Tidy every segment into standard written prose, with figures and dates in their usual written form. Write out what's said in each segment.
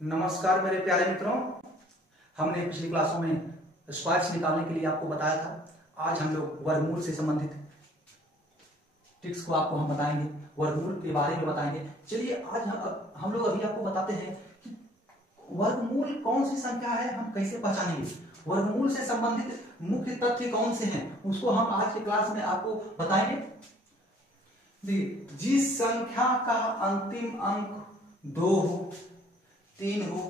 नमस्कार मेरे प्यारे मित्रों। हमने पिछली क्लासों में स्क्वायर्स निकालने के लिए आपको बताया था। आज हम लोग वर्गमूल से संबंधित ट्रिक्स को आपको हम बताएंगे, वर्गमूल के बारे में बताएंगे। चलिए आज हम लोग अभी आपको बताते हैं कि वर्गमूल कौन सी संख्या है, हम कैसे पहचानेंगे, वर्गमूल से संबंधित मुख्य तथ्य कौन से हैं, उसको हम आज की क्लास में आपको बताएंगे। जिस संख्या का अंतिम अंक 2 हो, 3 हो,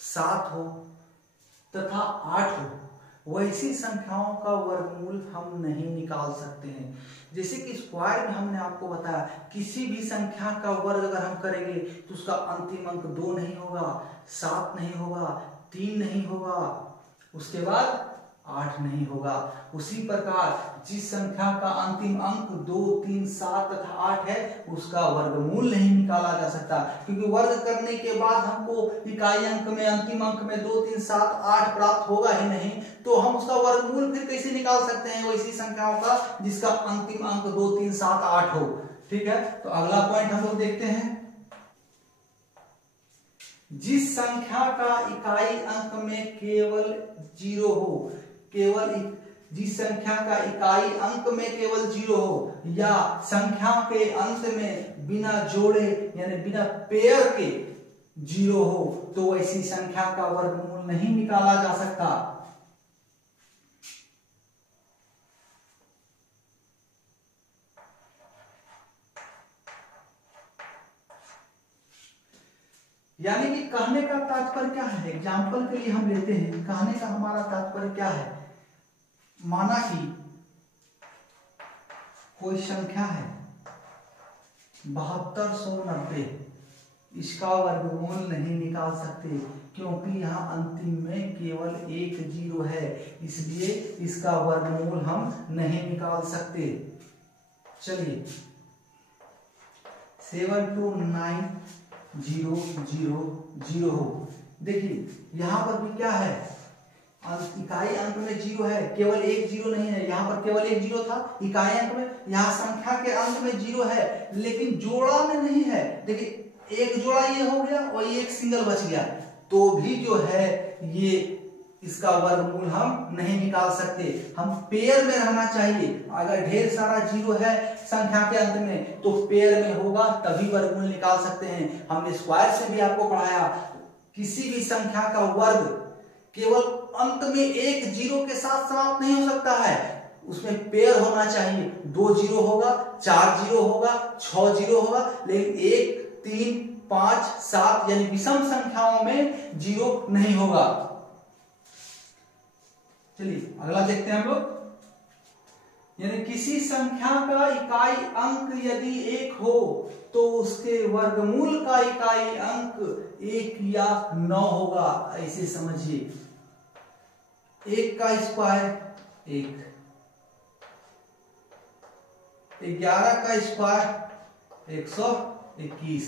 7 हो तथा 8 हो, वैसी संख्याओं का वर्गमूल हम नहीं निकाल सकते हैं। जैसे कि स्क्वायर में हमने आपको बताया, किसी भी संख्या का वर्ग अगर हम करेंगे तो उसका अंतिम अंक 2 नहीं होगा, 7 नहीं होगा, 3 नहीं होगा, उसके बाद 8 नहीं होगा। उसी प्रकार जिस संख्या का अंतिम अंक 2, 3, 7 तथा 8 है, उसका वर्गमूल नहीं निकाला जा सकता, क्योंकि वर्ग करने के बाद हमको इकाई अंक में, अंतिम अंक में 2, 3, 7, 8 प्राप्त होगा ही नहीं, तो हम उसका वर्गमूल फिर कैसे निकाल सकते हैं वैसी संख्याओं का जिसका अंतिम अंक 2, 3, 7, 8 हो। ठीक है, तो अगला पॉइंट हम लोग देखते हैं। जिस संख्या का इकाई अंक में केवल 0 हो, जिस संख्या का इकाई अंक में केवल 0 हो, या संख्या के अंत में बिना जोड़े यानी बिना पेयर के 0 हो, तो ऐसी संख्या का वर्गमूल नहीं निकाला जा सकता। यानी कि कहने का तात्पर्य क्या है, एग्जाम्पल के लिए हम लेते हैं, कहने का हमारा तात्पर्य क्या है। माना कि कोई संख्या है 7290, इसका वर्गमूल नहीं निकाल सकते क्योंकि यहाँ अंतिम में केवल एक 0 है, इसलिए इसका वर्गमूल हम नहीं निकाल सकते। चलिए 72900 हो, देखिए यहाँ पर भी क्या है, इकाई अंक में 0 है, केवल एक 0 नहीं है, यहाँ पर केवल एक 0 था इकाई अंक में, यहाँ संख्या के अंक में 0 है लेकिन जोड़ा में नहीं है। देखिए एक जोड़ा ये हो गया और ये एक सिंगल बच गया, तो भी जो है ये इसका वर्गमूल हम नहीं निकाल सकते। हम पेयर में रहना चाहिए, अगर ढेर सारा 0 है संख्या के अंत में तो पेयर में होगा तभी वर्गमूल निकाल सकते हैं। हमने स्क्वायर से भी आपको पढ़ाया, किसी भी संख्या का वर्ग केवल अंत में एक 0 के साथ समाप्त नहीं हो सकता है, उसमें पेयर होना चाहिए। 2 0 होगा, 4 0 होगा, 6 0 होगा, लेकिन 1, 3, 5, 7 यानी विषम संख्याओं में 0 नहीं होगा। चलिए अगला देखते हैं हम लोग। यानी किसी संख्या का इकाई अंक यदि 1 हो तो उसके वर्गमूल का इकाई अंक 1 या 9 होगा। ऐसे समझिए, 1 का स्क्वायर 1, 11 का स्क्वायर 121,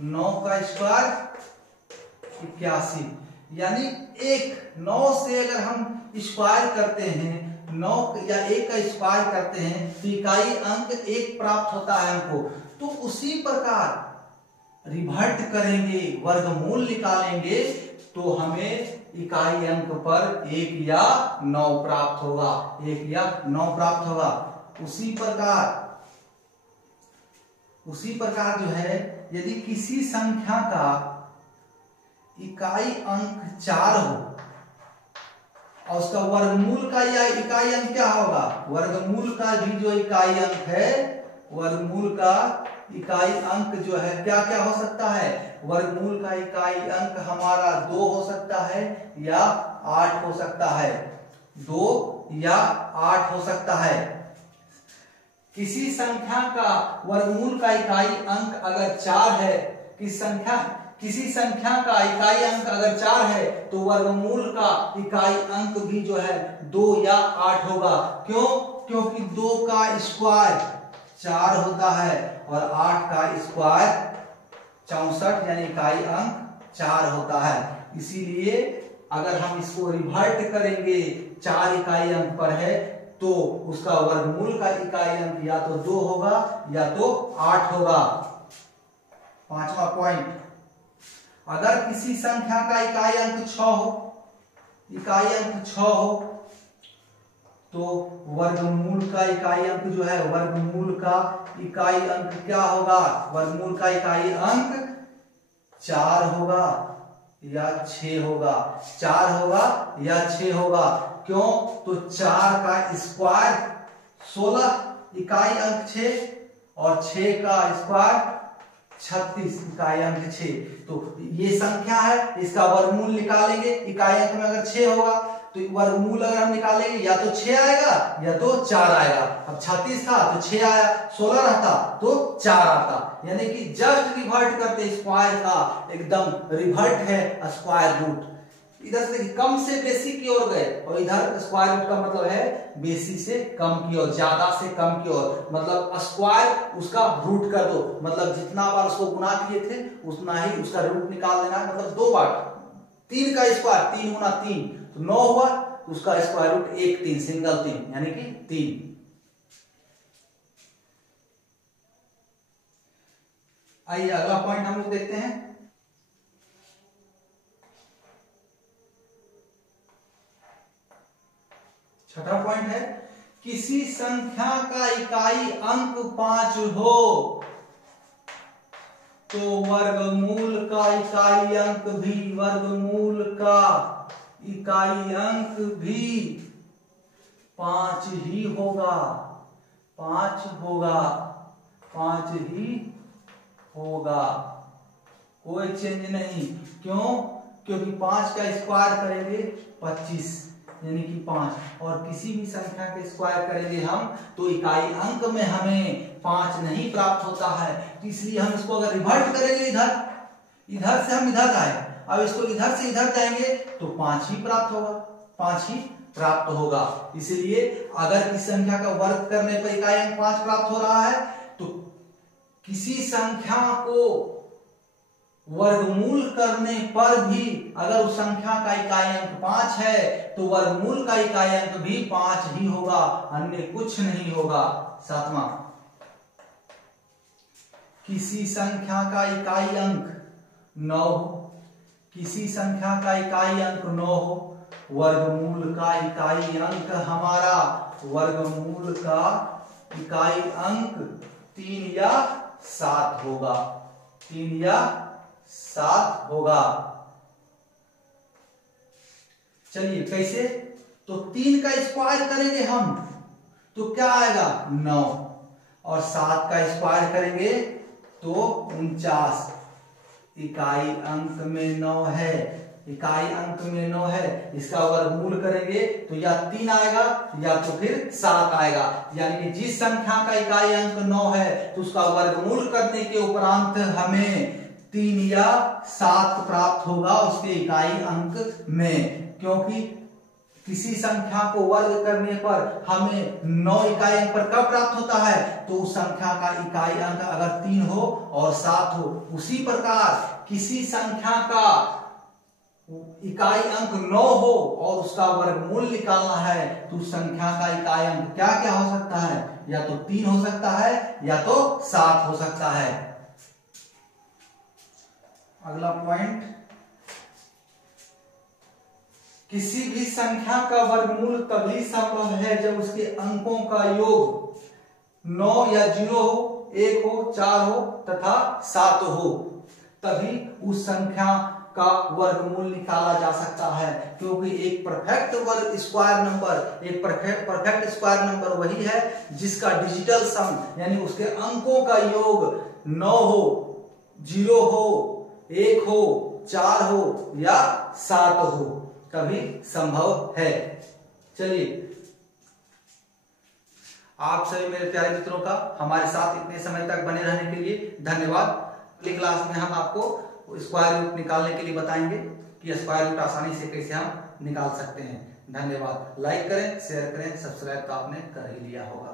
9 का स्क्वायर 81। यानी 9 से अगर हम स्क्वायर करते हैं, 9 या 1 का स्क्वायर करते हैं तो इकाई अंक 1 प्राप्त होता है हमको। तो उसी प्रकार रिवर्ट करेंगे, वर्गमूल निकालेंगे तो हमें इकाई अंक पर 1 या 9 प्राप्त होगा, 1 या 9 प्राप्त होगा। उसी प्रकार जो है, यदि किसी संख्या का इकाई अंक 4 हो और उसका वर्गमूल का या इकाई अंक क्या होगा, वर्गमूल का भी जो इकाई अंक है, वर्गमूल का इकाई अंक जो है क्या क्या हो सकता है, वर्गमूल का इकाई अंक हमारा 2 हो सकता है या 8 हो सकता है, 2 या 8 हो सकता है। किसी संख्या का वर्गमूल का इकाई अंक अगर 4 है, किसी संख्या का इकाई अंक अगर 4 है तो वर्गमूल का इकाई अंक भी जो है 2 या 8 होगा। क्यों? क्योंकि 2 का स्क्वायर 4 होता है और 8 का स्क्वायर 64 यानी इकाई अंक 4 होता है। इसीलिए अगर हम इसको रिवर्ट करेंगे, 4 इकाई अंक पर है तो उसका वर्गमूल का इकाई अंक या तो 2 होगा या तो 8 होगा। 5वां पॉइंट, अगर किसी संख्या का इकाई अंक 6 हो, इकाई अंक 6 हो, तो वर्गमूल का इकाई अंक जो है, वर्गमूल का इकाई अंक क्या होगा? वर्गमूल का इकाई अंक 4 होगा या 6 होगा? 4 होगा या 6 होगा? क्यों? तो 4 का स्क्वायर 16, इकाई अंक 6, और 6 का स्क्वायर 36, इकाई अंक 6। तो ये संख्या है, इसका वर्गमूल निकालेंगे। इकाई अंक में अगर 6 होगा तो वर्गमूल अगर हम निकालेंगे या तो 6 आएगा या तो 4 आएगा। अब 36 था तो 6 आया, 16 रहता तो 4 आता, यानी कि जस्ट रिवर्ट करते स्क्वायर का, एकदम रिवर्ट है स्क्वायर रूट। इधर से कम से बेसी की ओर गए, और इधर स्क्वायर रूट का मतलब है बेसी से कम की ओर, ज्यादा से कम की ओर, मतलब स्क्वायर उसका रूट कर दो, मतलब जितना बार उसको गुना किए थे उतना ही उसका रूट निकाल देना है। मतलब 2 बार 3 का स्क्वायर, 3 गुना 3 तो 9 हुआ, उसका स्क्वायर रूट 1 3, सिंगल 3 यानी कि 3। आइए अगला पॉइंट हम लोग देखते हैं। छठा पॉइंट है, किसी संख्या का इकाई अंक 5 हो तो वर्गमूल का इकाई अंक भी, वर्गमूल का इकाई अंक भी 5 ही होगा, 5 होगा, 5 ही होगा, कोई चेंज नहीं। क्यों? क्योंकि 5 का स्क्वायर करेंगे 25 यानी कि 5, और किसी भी संख्या के स्क्वायर करेंगे हम तो इकाई अंक में हमें 5 नहीं प्राप्त होता है। तो इसलिए हम इसको अगर रिवर्ट करेंगे, इधर से हम इधर आए, अब इसको इधर से इधर जाएंगे तो 5 ही प्राप्त होगा, 5 ही प्राप्त होगा। इसलिए अगर किसी संख्या का वर्ग करने पर इकाई अंक 5 प्राप्त हो रहा है तो किसी संख्या को वर्गमूल करने पर भी अगर उस संख्या का इकाई अंक 5 है तो वर्गमूल का इकाई अंक भी 5 ही होगा, अन्य कुछ नहीं होगा। 7वां, किसी संख्या का इकाई अंक 9 हो, किसी संख्या का इकाई अंक 9 हो, वर्गमूल का इकाई अंक हमारा, वर्गमूल का इकाई अंक 3 या 7 होगा, 3 या 7 होगा। चलिए कैसे? तो 3 का स्क्वायर करेंगे हम तो क्या आएगा? 9, और 7 का स्क्वायर करेंगे तो 49। इकाई अंक में 9 है, इकाई अंक में 9 है, इसका वर्गमूल करेंगे तो या 3 आएगा या तो फिर 7 आएगा। यानी कि जिस संख्या का इकाई अंक 9 है तो उसका वर्गमूल करने के उपरांत हमें 3 या 7 प्राप्त होगा उसके इकाई अंक में। क्योंकि किसी संख्या को वर्ग करने पर हमें 9 इकाई अंक पर कब प्राप्त होता है? तो उस संख्या का इकाई अंक अगर 3 हो और 7 हो। उसी प्रकार किसी संख्या का इकाई अंक 9 हो और उसका वर्गमूल निकालना है तो उस संख्या का इकाई अंक क्या क्या हो सकता है? या तो 3 हो सकता है या तो 7 हो सकता है। अगला पॉइंट, किसी भी संख्या का वर्गमूल तभी संभव है जब उसके अंकों का योग 9 या 0 हो, 1 हो, 4 हो तथा 7 हो, तभी उस संख्या का वर्गमूल निकाला जा सकता है। क्योंकि एक परफेक्ट वर्ग स्क्वायर नंबर, एक परफेक्ट स्क्वायर नंबर वही है जिसका डिजिटल सम यानी उसके अंकों का योग 9 हो, 0 हो, 1 हो, 4 हो या 7 हो, तभी संभव है। चलिए, आप सभी मेरे प्यारे मित्रों का हमारे साथ इतने समय तक बने रहने के लिए धन्यवाद। अगली क्लास में हम आपको स्क्वायर रूट निकालने के लिए बताएंगे कि स्क्वायर रूट आसानी से कैसे हम निकाल सकते हैं। धन्यवाद। लाइक करें, शेयर करें, सब्सक्राइब तो आपने कर ही लिया होगा।